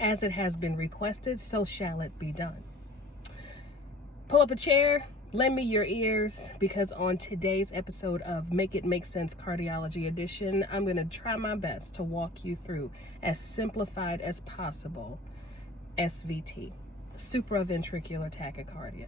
As it has been requested, so shall it be done. Pull up a chair, lend me your ears, because on today's episode of Make It Make Sense Cardiology Edition, I'm going to try my best to walk you through, as simplified as possible, SVT, supraventricular tachycardia.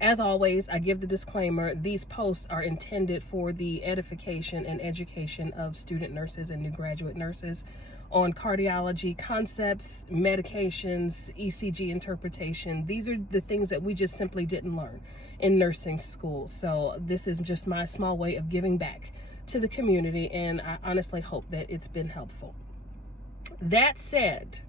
As always, I give the disclaimer, these posts are intended for the edification and education of student nurses and new graduate nurses on cardiology concepts, medications, ECG interpretation. These are the things that we just simply didn't learn in nursing school. So this is just my small way of giving back to the community, and I honestly hope that it's been helpful. That said,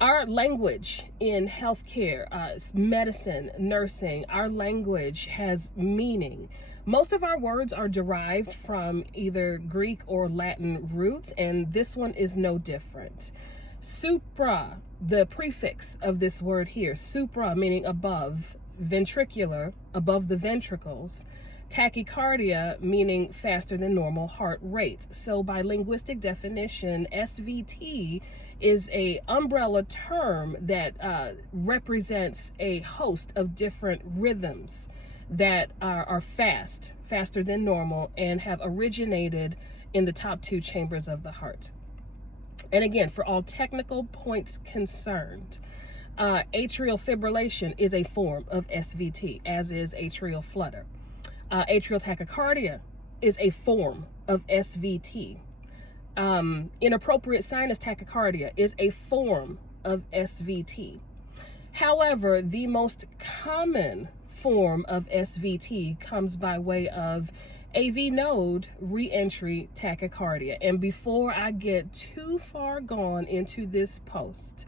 our language in healthcare, medicine, nursing, our language has meaning. Most of our words are derived from either Greek or Latin roots, and this one is no different. Supra, the prefix of this word here, supra meaning above, ventricular, above the ventricles, tachycardia meaning faster than normal heart rate. So by linguistic definition, SVT is a umbrella term that represents a host of different rhythms that are faster than normal, and have originated in the top two chambers of the heart. And again, for all technical points concerned, atrial fibrillation is a form of SVT, as is atrial flutter. Atrial tachycardia is a form of SVT. Inappropriate sinus tachycardia is a form of SVT. However, the most common form of SVT comes by way of AV node reentry tachycardia. And before I get too far gone into this post,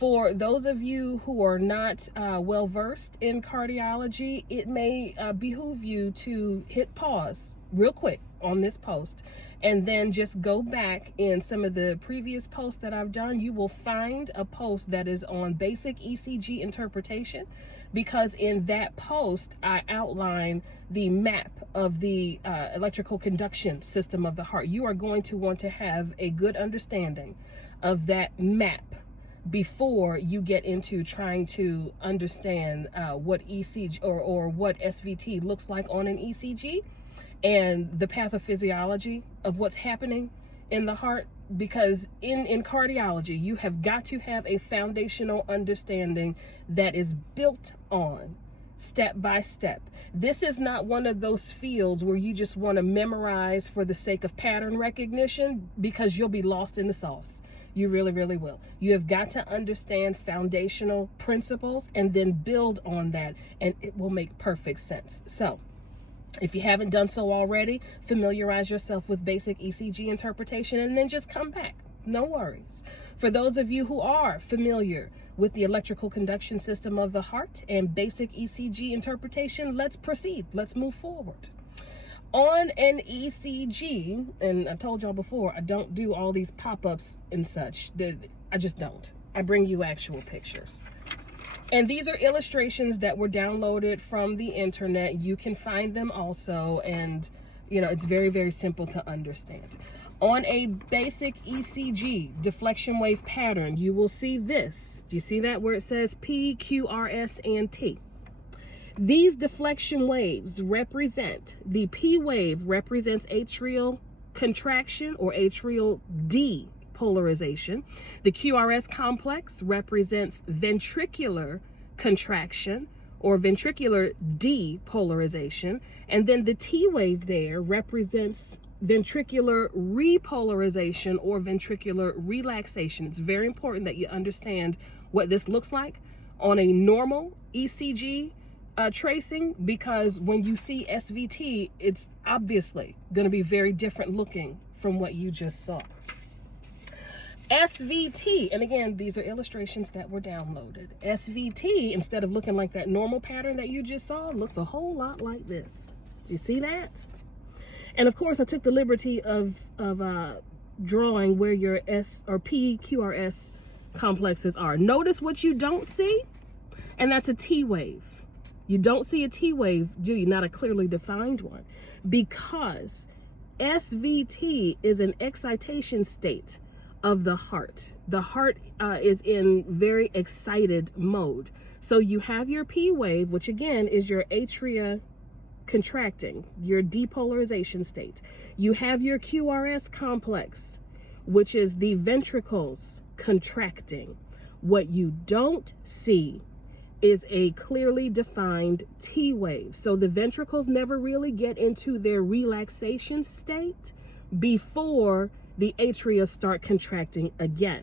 for those of you who are not well versed in cardiology, it may behoove you to hit pause real quick on this post and then just go back in some of the previous posts that I've done. You will find a post that is on basic ECG interpretation, because in that post I outline the map of the electrical conduction system of the heart. You are going to want to have a good understanding of that map before you get into trying to understand what ECG or what SVT looks like on an ECG, and the pathophysiology of what's happening in the heart. Because in cardiology, you have got to have a foundational understanding that is built on step by step. This is not one of those fields where you just want to memorize for the sake of pattern recognition, because you'll be lost in the sauce. You really, really will. You have got to understand foundational principles and then build on that, and it will make perfect sense. So if you haven't done so already, familiarize yourself with basic ECG interpretation and then just come back. No worries. For those of you who are familiar with the electrical conduction system of the heart and basic ECG interpretation, let's proceed. Let's move forward. On an ECG, and I told y'all before, I don't do all these pop-ups and such. I just don't. I bring you actual pictures. And these are illustrations that were downloaded from the internet. You can find them also, and you know, it's very, very simple to understand. On a basic ECG deflection wave pattern, you will see this. Do you see that where it says P, Q, R, S, and T? These deflection waves represent, the P wave represents atrial contraction or atrial depolarization. The QRS complex represents ventricular contraction or ventricular depolarization. And then the T wave there represents ventricular repolarization or ventricular relaxation. It's very important that you understand what this looks like on a normal ECG tracing, because when you see SVT, it's obviously going to be very different looking from what you just saw. SVT, and again, these are illustrations that were downloaded. SVT, instead of looking like that normal pattern that you just saw, looks a whole lot like this. Do you see that? And of course, I took the liberty of drawing where your S or P, QRS complexes are. Notice what you don't see, and that's a T wave. You don't see a T wave, do you? Not a clearly defined one, because SVT is an excitation state of the heart. The heart is in very excited mode. So you have your P wave, which again is your atria contracting, your depolarization state. You have your QRS complex, which is the ventricles contracting. What you don't see is a clearly defined T wave. So the ventricles never really get into their relaxation state before the atria start contracting again.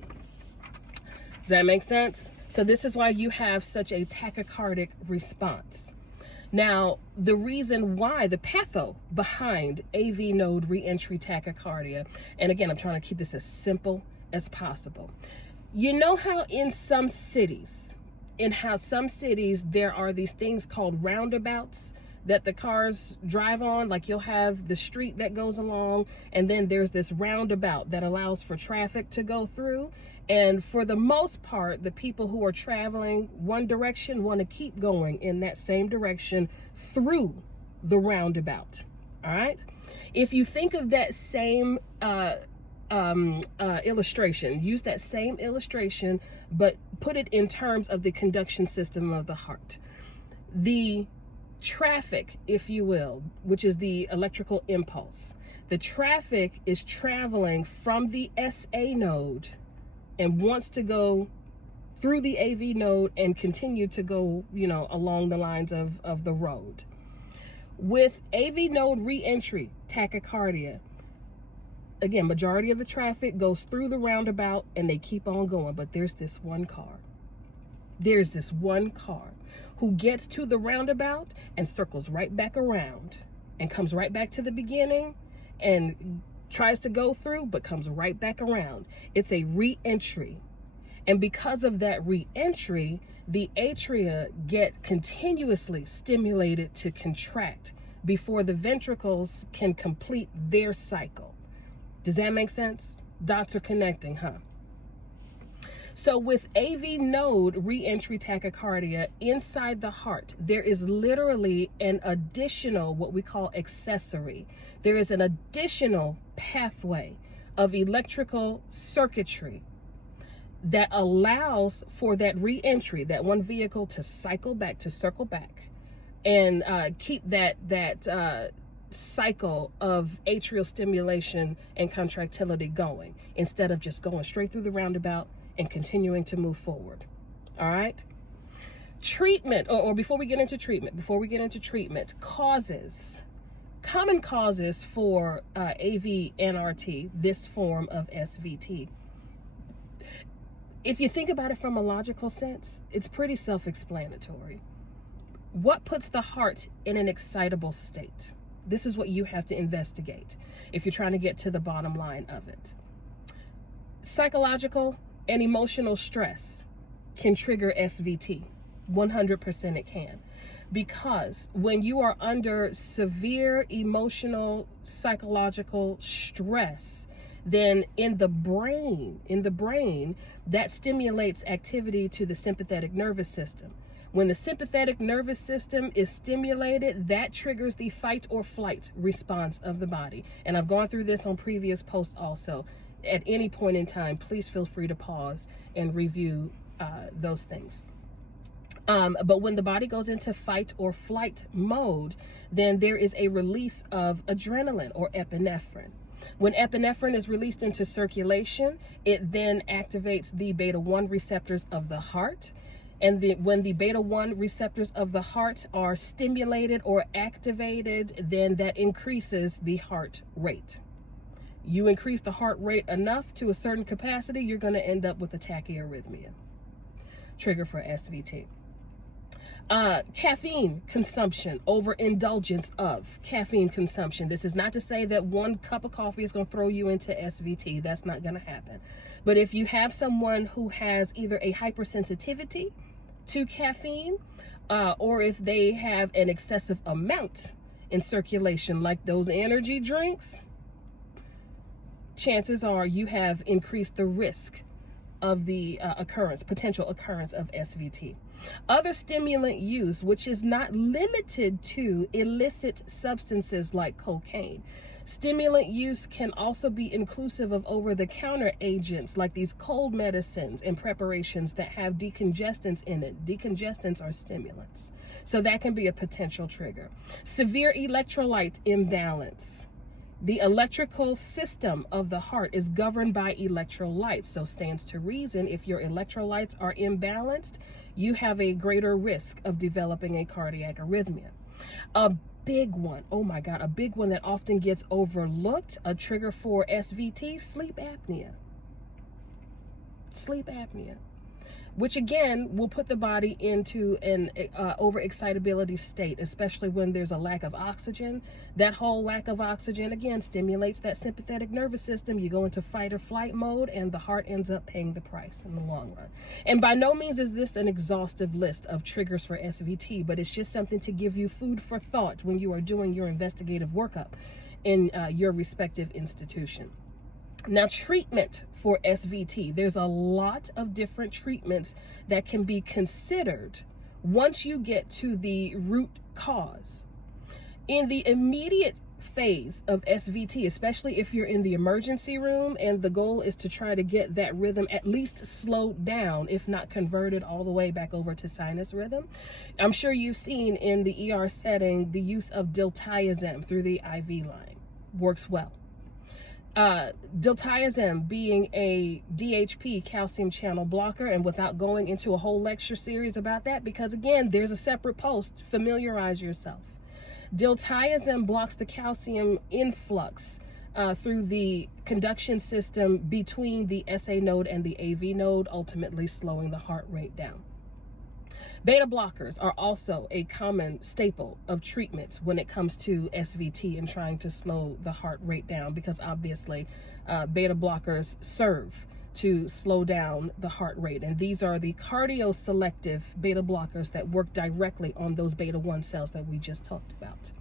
Does that make sense? So this is why you have such a tachycardic response. Now, the reason why, the patho behind AV node reentry tachycardia, and again, I'm trying to keep this as simple as possible. You know how in some cities, there are these things called roundabouts that the cars drive on? Like you'll have the street that goes along, and then there's this roundabout that allows for traffic to go through. And for the most part, the people who are traveling one direction want to keep going in that same direction through the roundabout. All right. If you think of that same illustration, use that same illustration, but put it in terms of the conduction system of the heart. The traffic, if you will, which is the electrical impulse, the traffic is traveling from the SA node and wants to go through the AV node and continue to go, along the lines of the road. With AV node reentry tachycardia, again, majority of the traffic goes through the roundabout and they keep on going, but there's this one car who gets to the roundabout and circles right back around and comes right back to the beginning and tries to go through, but comes right back around. It's a re-entry. And because of that re-entry, the atria get continuously stimulated to contract before the ventricles can complete their cycle. Does that make sense? Dots are connecting, huh? So with AV node re-entry tachycardia inside the heart, there is literally an additional, what we call accessory. There is an additional pathway of electrical circuitry that allows for that re-entry, that one vehicle to circle back and keep that cycle of atrial stimulation and contractility going, instead of just going straight through the roundabout and continuing to move forward. All right. Treatment, or before we get into treatment, common causes for AV NRT, this form of SVT. If you think about it from a logical sense, it's pretty self-explanatory. What puts the heart in an excitable state? This is what you have to investigate if you're trying to get to the bottom line of it. Psychological and emotional stress can trigger SVT. 100% it can. Because when you are under severe emotional, psychological stress, then in the brain, that stimulates activity to the sympathetic nervous system. When the sympathetic nervous system is stimulated, that triggers the fight or flight response of the body. And I've gone through this on previous posts also. At any point in time, please feel free to pause and review those things. But when the body goes into fight or flight mode, then there is a release of adrenaline or epinephrine. When epinephrine is released into circulation, it then activates the beta-1 receptors of the heart. And when the beta-1 receptors of the heart are stimulated or activated, then that increases the heart rate. You increase the heart rate enough to a certain capacity, you're going to end up with a tachyarrhythmia. Trigger for SVT. Caffeine consumption, overindulgence of caffeine consumption. This is not to say that one cup of coffee is going to throw you into SVT. That's not going to happen. But if you have someone who has either a hypersensitivity to caffeine, or if they have an excessive amount in circulation, like those energy drinks, chances are you have increased the risk of the potential occurrence of SVT. Other stimulant use, which is not limited to illicit substances like cocaine. Stimulant use can also be inclusive of over-the-counter agents like these cold medicines and preparations that have decongestants in it. Decongestants are stimulants. So that can be a potential trigger. Severe electrolyte imbalance. The electrical system of the heart is governed by electrolytes. So stands to reason if your electrolytes are imbalanced, you have a greater risk of developing a cardiac arrhythmia. A big one, oh my God, a big one that often gets overlooked, a trigger for SVT, sleep apnea. Sleep apnea, which again will put the body into an overexcitability state, especially when there's a lack of oxygen. That whole lack of oxygen again stimulates that sympathetic nervous system. You go into fight or flight mode, and the heart ends up paying the price in the long run. And by no means is this an exhaustive list of triggers for SVT, but it's just something to give you food for thought when you are doing your investigative workup in your respective institution. Now, treatment for SVT. There's a lot of different treatments that can be considered once you get to the root cause. In the immediate phase of SVT, especially if you're in the emergency room and the goal is to try to get that rhythm at least slowed down, if not converted all the way back over to sinus rhythm. I'm sure you've seen in the ER setting the use of diltiazem through the IV line. Works well. Diltiazem being a DHP calcium channel blocker, and without going into a whole lecture series about that, because again, there's a separate post, familiarize yourself. Diltiazem blocks the calcium influx through the conduction system between the SA node and the AV node, ultimately slowing the heart rate down. Beta blockers are also a common staple of treatment when it comes to SVT and trying to slow the heart rate down, because obviously beta blockers serve to slow down the heart rate. And these are the cardioselective beta blockers that work directly on those beta 1 cells that we just talked about.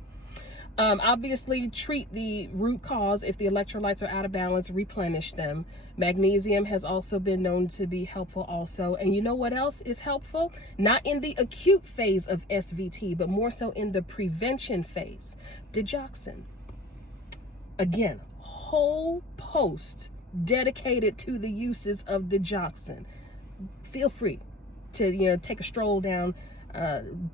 Obviously, treat the root cause. If the electrolytes are out of balance, replenish them. Magnesium has also been known to be helpful also. And you know what else is helpful? Not in the acute phase of SVT, but more so in the prevention phase. Digoxin. Again, whole post dedicated to the uses of digoxin. Feel free to take a stroll down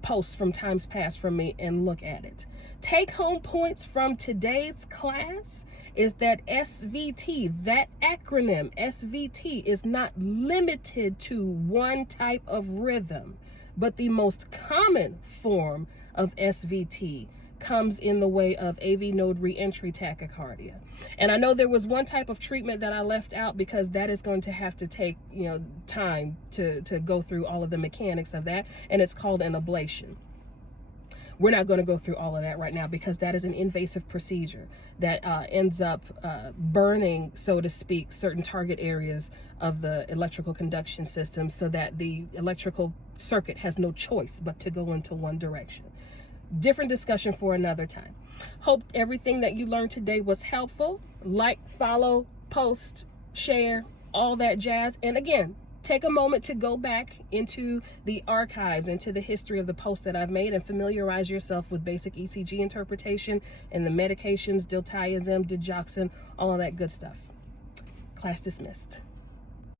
posts from times past from me and look at it. Take home points from today's class is that SVT, that acronym SVT, is not limited to one type of rhythm, but the most common form of SVT comes in the way of AV node reentry tachycardia. And I know there was one type of treatment that I left out because that is going to have to take time to go through all of the mechanics of that, and it's called an ablation. We're not going to go through all of that right now because that is an invasive procedure that ends up burning, so to speak, certain target areas of the electrical conduction system so that the electrical circuit has no choice but to go into one direction. Different discussion for another time. Hope everything that you learned today was helpful. Like, follow, post, share, all that jazz. And again, take a moment to go back into the archives, into the history of the posts that I've made, and familiarize yourself with basic ECG interpretation and the medications, diltiazem, digoxin, all of that good stuff. Class dismissed.